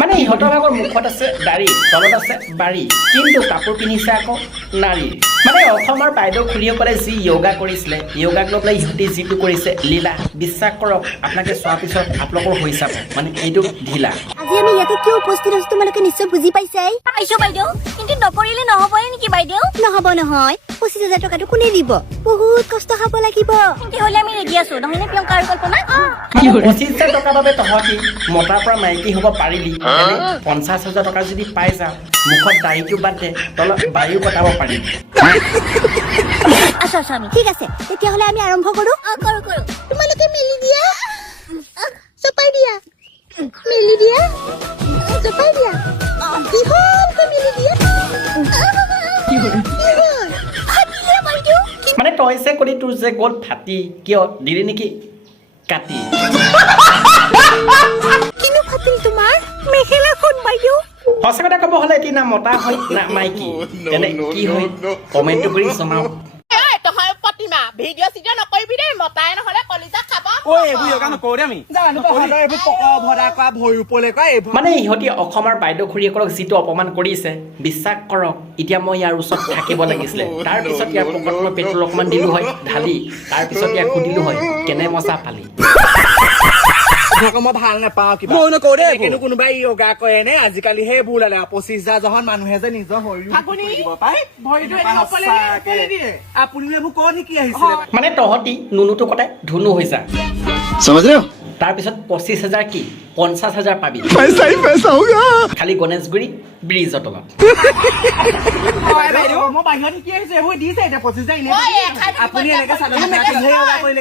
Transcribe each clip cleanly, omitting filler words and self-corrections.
মানে ইহঁতৰ ভাগৰ মুখত আছে দাড়ি তলত আছে বাৰী কিন্তু কাপোৰ পিন্ধিছে আকৌ নাৰী মানে অসমৰ বাইদেউ খুৰীসকলে যি য়োগা কৰিছিলে য়োগাক লৈ পেলাই ইহঁতি যিটো কৰিছে লীলা বিশ্বাস কৰক আপোনালোকে চোৱাৰ পিছত আপোনালোকৰ হৈ যাব মানে এইটো ঢিলা আজি আমি ইয়াতে কিয় উপস্থিত আছো তোমালোকে নিশ্চয় বুজি পাইছাই পাইছো বাইদেউ কিন্তু নপৰিলে নহবই নেকি বাইদেউ নহব নহয় 25,000 টকাটো কোনে দিব বহুত কষ্ট খাব লাগিব কিন্তু হলে আমি ৰেডি আছো নহয় নে প্ৰিয়ংকা আৰু কল্পনা 25,000 টকাৰ বাবে তহঁতি মতাৰ পৰা মাইকী হ'ব পাৰিলি 50,000 টকা যদি পাই যাওঁ মুখত দাড়িটো বাদ দে তলত বাৰীও কটাব পাৰিম আচ্ছা আচ্ছা আমি ঠিক আছে তেতিয়াহ'লে আমি আৰম্ভ কৰো কৰো কৰো তোমালোকে মেলি দিয়া চপাই দিয়া মেলি দিয়া চপাই দিয়া দীঘলকৈ মেলি দিয়া মানে তই যে কৰি তোৰ যে গ'ল ফাটি কিয় দিলি নেকি কাটি কিনো ফাটিল তোমাৰ মেখেলাখন বাইদেউ সঁচা কথা ক'ব হ'লে এতিয়া না মতা হয় না মাইকী তেনে কি হয় কমেণ্টটো কৰি জনাওক তহঁত প্ৰতিমা ভিডিঅ' চিডিঅ' নকৰিবি দেই মতাই নহ'লে কলিজা খাব এইবোৰ য়োগা নকৰো দে আমি এইবোৰ পকা ভৰা কৰা ভৰি ওপৰলৈ কৰা এইবোৰ মানে ইহঁতি অসমৰ বাইদেউ খুৰীসকলক যিটো অপমান কৰিছে বিশ্বাস কৰক এতিয়া মই ইয়াৰ ওচৰত থাকিব লাগিছিলে তাৰপিছত ইয়াৰ পকৰত মই পেট্ৰল অকণমান দিলোঁ হয় ঢালি তাৰপিছত ইয়াক সুধিলোঁ হয় কেনে মজা পালি মই ভাল নাপাওঁ কিবা মই নকৰো দেই কিন্তু কোনোবাই য়োগা কৰে নে আজিকালি সেইবোৰ ওলালে 25,000 জহত মানুহে যে নিজৰ শৰীৰ আপুনি এইবোৰ ক'ত শিকি আহিছিলে মানে তহঁতি নুনুটো কটাই ধুনু হৈ যা তাৰপিছত 25,000 কি 50,000 পাবি খালি গণেশগুৰি ব্ৰিজৰ তলত মই বাহিৰত শিকি আহিছো এইবোৰ দিছে এতিয়া 25,000 আপুনি এনেকে চাদৰ মেখেলা পিন্ধি য়োগা কৰিলে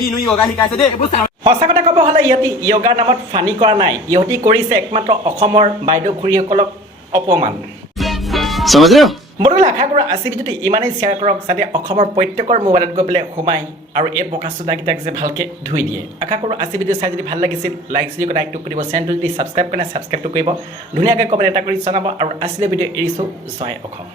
কিনো য়োগা শিকাইছে দেই এইবোৰ সঁচা কথা ক'ব হ'লে ইহঁতি য়োগাৰ নামত ফানি কৰা নাই ইহঁতি কৰিছে একমাত্ৰ অসমৰ বাইদেউ খুৰীসকলক অপমান বৰলৈ আশা কৰোঁ আজি ভিডিঅ'টো ইমানেই শ্বেয়াৰ কৰক যাতে অসমৰ প্ৰত্যেকৰ মোবাইলত গৈ পেলাই সোমাই আৰু এই বকা চোদাকেইটাক যে ভালকৈ ধুই দিয়ে আশা কৰোঁ আজি ভিডিঅ' চাই যদি ভাল লাগিছিল লাইক যদি লাইকটো কৰিব চেনেলটো যদি ছাবস্ক্ৰাইব কৰে ছাবস্ক্ৰাইবটো কৰিব ধুনীয়াকৈ কমেণ্ট এটা কৰি জনাব আৰু আজিলৈ ভিডিঅ' এৰিছোঁ জয় অসম